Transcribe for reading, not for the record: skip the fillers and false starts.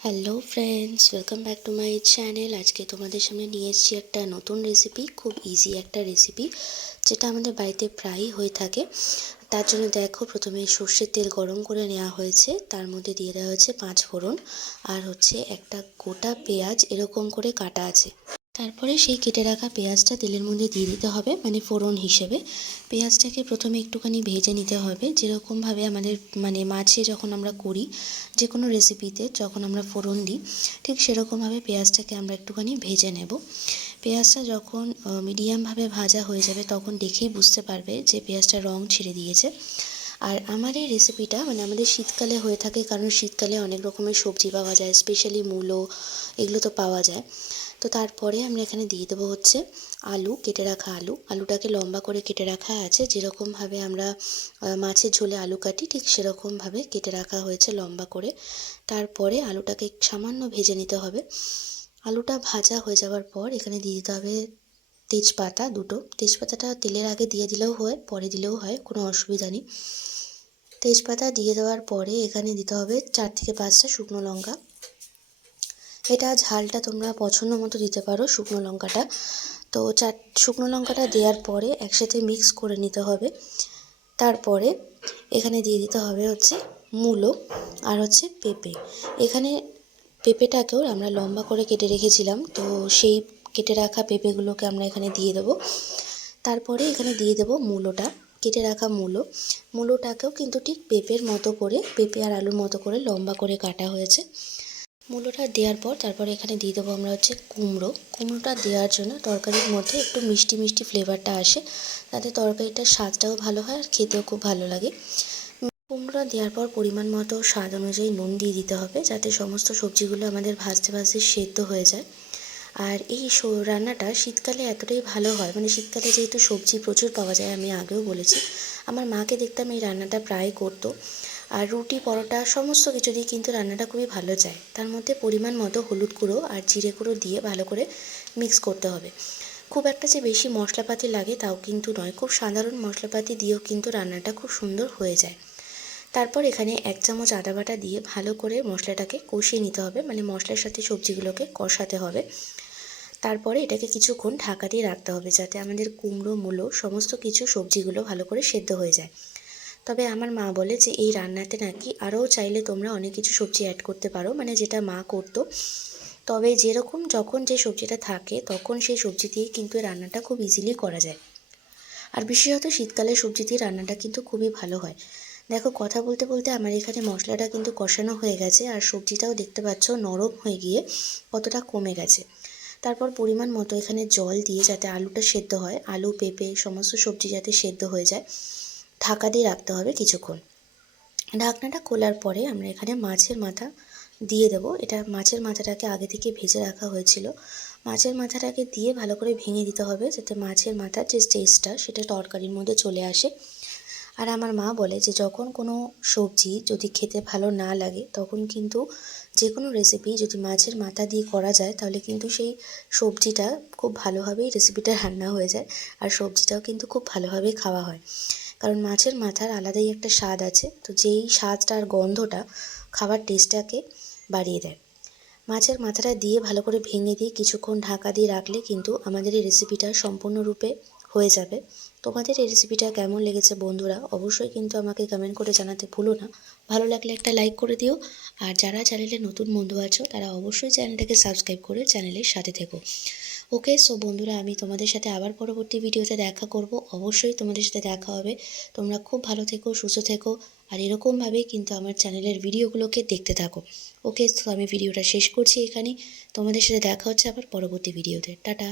Hello friends, welcome back to my channel. আজকে তোমাদের সামনে নিয়ে এসেছি একটা নতুন রেসিপি, খুব ইজি একটা রেসিপি যেটা আমাদের বাড়িতে প্রায়ই হয়ে থাকে। তার জন্য দেখো, প্রথমে সর্ষের তেল গরম করে নেওয়া হয়েছে, তার মধ্যে দিয়ে দেওয়া হয়েছে 5 ফোড়ন আর একটা গোটা পেঁয়াজ এরকম করে কাটা আছে। তারপরে সেই কেটে রাখা পেঁয়াজটা তেলের মধ্যে দিয়ে দিতে হবে, মানে ফোড়ন হিসেবে। পেঁয়াজটাকে প্রথমে একটুখানি ভেজে নিতে হবে, যেরকমভাবে আমাদের মাছে যখন আমরা করি, যে কোনো রেসিপিতে যখন আমরা ফোড়ন দিই, ঠিক সেরকমভাবে পেঁয়াজটাকে আমরা একটুখানি ভেজে নেব। পেঁয়াজটা যখন মিডিয়ামভাবে ভাজা হয়ে যাবে, তখন দেখেই বুঝতে পারবে যে পেঁয়াজটা রং ছেড়ে দিয়েছে। আর আমার এই রেসিপিটা আমাদের শীতকালে হয়ে থাকে, কারণ শীতকালে অনেক রকমের সবজি পাওয়া যায়, স্পেশালি মূলো, এগুলো তো পাওয়া যায়। তো তারপরে আমরা এখানে দিয়ে দেবো আলু, কেটে রাখা আলুটাকে লম্বা করে কেটে রাখা আছে, যেরকমভাবে আমরা মাছের ঝোলে আলু কাটি, ঠিক সেরকমভাবে কেটে রাখা হয়েছে লম্বা করে। তারপরে আলুটাকে সামান্য ভেজে নিতে হবে। আলুটা ভাজা হয়ে যাওয়ার পর এখানে দিয়ে দিতে হবে তেজপাতা দুটো। তেজপাতাটা তেলের আগে দিয়ে দিলেও হয়, পরে দিলেও হয়, কোনো অসুবিধা নেই। তেজপাতা দিয়ে দেওয়ার পরে এখানে দিতে হবে 4 থেকে 5টা শুকনো লঙ্কা। এটা ঝালটা তোমরা পছন্দ মতো দিতে পারো শুকনো লঙ্কাটা। তো শুকনো লঙ্কাটা দেওয়ার পরে একসাথে মিক্স করে নিতে হবে। তারপরে এখানে দিয়ে দিতে হবে মূলো আর পেঁপে। এখানে পেঁপেটাকেও আমরা লম্বা করে কেটে রেখেছিলাম, তো সেই কেটে রাখা পেঁপেগুলোকে আমরা এখানে দিয়ে দেবো। তারপরে এখানে দিয়ে দেবো মূলোটা, কেটে রাখা মূলোটাকেও কিন্তু ঠিক পেঁপের মতো করে, পেঁপে আর আলুর মতো করে লম্বা করে কাটা হয়েছে। মূলোটা দেওয়ার পর তারপরে এখানে দিয়ে দেবো আমরা কুমড়োটা দেওয়ার জন্য তরকারির মধ্যে একটু মিষ্টি মিষ্টি ফ্লেভারটা আসে, তাতে তরকারিটার স্বাদটাও ভালো হয় আর খেতেও খুব ভালো লাগে। কুমড়ো দেওয়ার পর পরিমাণ মতো স্বাদ অনুযায়ী নুন দিয়ে দিতে হবে, যাতে সমস্ত সবজিগুলো আমাদের ভাজতে ভাজতে সেদ্ধ হয়ে যায়। আর এই রান্নাটা শীতকালে এতটাই ভালো হয়, শীতকালে যেহেতু সবজি প্রচুর পাওয়া যায়, আমি আগেও বলেছি, আমার মাকে দেখতাম এই রান্নাটা প্রায় করতো। আর রুটি, পরোটা সমস্ত কিছু দিয়ে কিন্তু রান্নাটা খুবই ভালো যায়। তার মধ্যে পরিমাণ মতো হলুদ গুঁড়ো আর জিরে গুঁড়ো দিয়ে ভালো করে মিক্স করতে হবে। খুব একটা যে বেশি মশলাপাতি লাগে তাও কিন্তু নয়, খুব সাধারণ মশলাপাতি দিয়েও কিন্তু রান্নাটা খুব সুন্দর হয়ে যায়। তারপর এখানে 1 চামচ আদা বাটা দিয়ে ভালো করে মশলাটাকে কষিয়ে নিতে হবে, মশলার সাথে সবজিগুলোকে কষাতে হবে। তারপরে এটাকে কিছুক্ষণ ঢাকা দিয়ে রাখতে হবে, যাতে আমাদের কুমড়ো, মূলো সমস্ত কিছু সবজিগুলো ভালো করে সেদ্ধ হয়ে যায়। তবে আমার মা বলে যে এই রান্নাতে নাকি আরও চাইলে তোমরা অনেক কিছু সবজি অ্যাড করতে পারো, যেটা মা করতো। তবে যেরকম যখন যে সবজিটা থাকে তখন সেই সবজি দিয়ে কিন্তু রান্নাটা খুব ইজিলি করা যায়। আর বিশেষত শীতকালে সবজি দিয়ে রান্নাটা কিন্তু খুবই ভালো হয়। দেখো, কথা বলতে বলতে আমার এখানে মশলাটা কিন্তু কষানো হয়ে গেছে, আর সবজিটাও দেখতে পাচ্ছ নরম হয়ে গিয়ে কতটা কমে গেছে। তারপর পরিমাণ মতো এখানে জল দিয়ে, যাতে আলুটা সেদ্ধ হয়, আলু, পেঁপে সমস্ত সবজি যাতে সেদ্ধ হয়ে যায়, ঢাকা দিয়ে রাখতে হবে কিছুক্ষণ। ঢাকনাটা খোলার পরে আমরা এখানে মাছের মাথা দিয়ে দেবো। এটা মাছের মাথাটাকে আগে থেকে ভেজে রাখা হয়েছিল। মাছের মাথাটাকে দিয়ে ভালো করে ভেঙে দিতে হবে, যাতে মাছের মাথার যে টেস্টটা সেটা তরকারির মধ্যে চলে আসে। আর আমার মা বলে যে যখন কোনো সবজি যদি খেতে ভালো না লাগে, তখন কিন্তু যে কোনো রেসিপি যদি মাছের মাথা দিয়ে করা যায়, তাহলে কিন্তু সেই সবজিটা খুব ভালোভাবেই রেসিপিটা রান্না হয়ে যায়, আর সবজিটাও কিন্তু খুব ভালোভাবেই খাওয়া হয়। কারণ মাছের মাথার আলাদাই একটা স্বাদ আছে, তো যেই স্বাদটা আর গন্ধটা খাবার টেস্টটাকে বাড়িয়ে দেয়। মাছের মাথাটা দিয়ে ভালো করে ভেঙে দিয়ে কিছুক্ষণ ঢাকা দিয়ে রাখলে কিন্তু আমাদের এই রেসিপিটা সম্পূর্ণরূপে হয়ে যাবে। তোমাদের এই রেসিপিটা কেমন লেগেছে বন্ধুরা, অবশ্যই কিন্তু আমাকে কমেন্ট করে জানাতে ভুলো না। ভালো লাগলে একটা লাইক করে দিও, আর যারা চ্যানেলে নতুন বন্ধু আছো তারা অবশ্যই চ্যানেলটাকে সাবস্ক্রাইব করে চ্যানেলের সাথে থেকো। ওকে, সো বন্ধুরা, আমি তোমাদের সাথে আবার পরবর্তী ভিডিওতে দেখা করব। অবশ্যই তোমাদের সাথে দেখা হবে। তোমরা খুব ভালো থেকো, সুস্থ থেকো, আর এরকমভাবেই কিন্তু আমার চ্যানেলের ভিডিওগুলোকে দেখতে থাকো। ওকে, তো আমি ভিডিওটা শেষ করছি এখানেই। তোমাদের সাথে দেখা হচ্ছে আবার পরবর্তী ভিডিওতে। টাটা।